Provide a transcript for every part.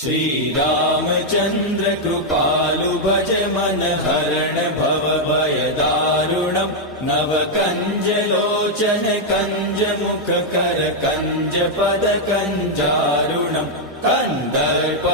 श्रीरामचन्द्र कृपालु भज मन हरण भव भय दारुणम् नव कंज लोचन कंज मुख कर कंज पद कंजारुणम् कंदर्प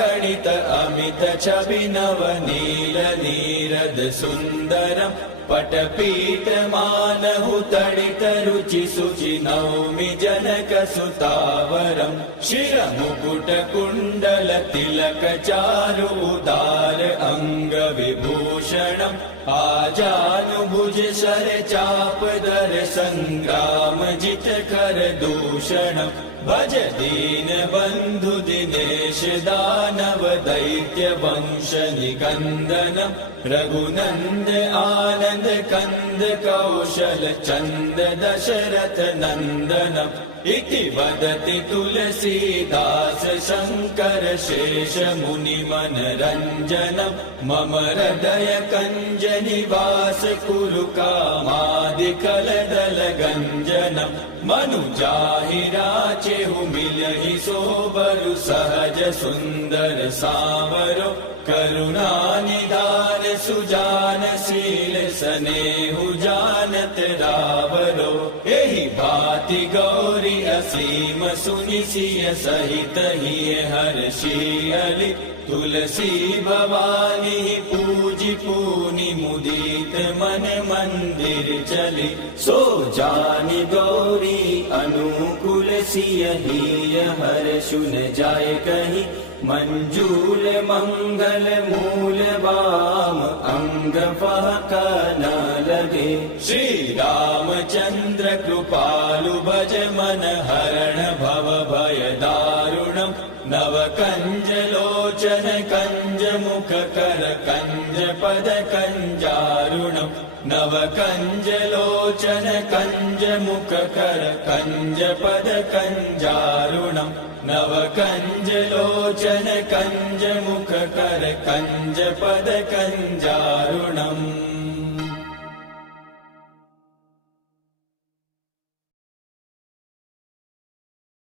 गणित अमित छवि नव नील नीरद सुंदरम् पटपीठ मानहु तडित रुचि सुचि नौमि जनक सुतावरम् शिर मुकुट कुण्डल तिलक चारु उदार अंग विभूषणम् आजानुभुज शर चाप दर संग्राम जित कर दूषणम् भज दीन बंधु दिनेश दानव दैत्य वंश निकंदनम् रघुनंद आनंद कंद कौशल चंद दशरथ नंदनम् इति वदति तुलसीदास शंकर शेष मुनि मनरंजनम् मम हृदय कंज निवास कुरु कामादि कलदल गंजनम् मनु जाहि राचेहु मिलहि सोबरु सहज सुंदर सावरो करुणा निधान सुजान शील सनेहु जानत रावरो एहि भाति गौरी असीम सुनि सिय सहित हिय हर्षि अली तुलसी भवानी पूजि पूनि मुदित मन मंदिर चली सो जानि गौरी अनुकूल सिय हिय हर्षु न जाय कहि मंजूल मंगल मूल वाम अंग फहक न लगे श्री रामचंद्र कृपालु भज मन हरण भव भय दारुणम् नव कंज लोचन कंज मुख कर कंज पद कंजारुणम् नव कंज लोचन कंज मुख कर कंज पद कंजारुणम् नव कंज लोचन कंज मुख कर कंज पद कंजारुणम्।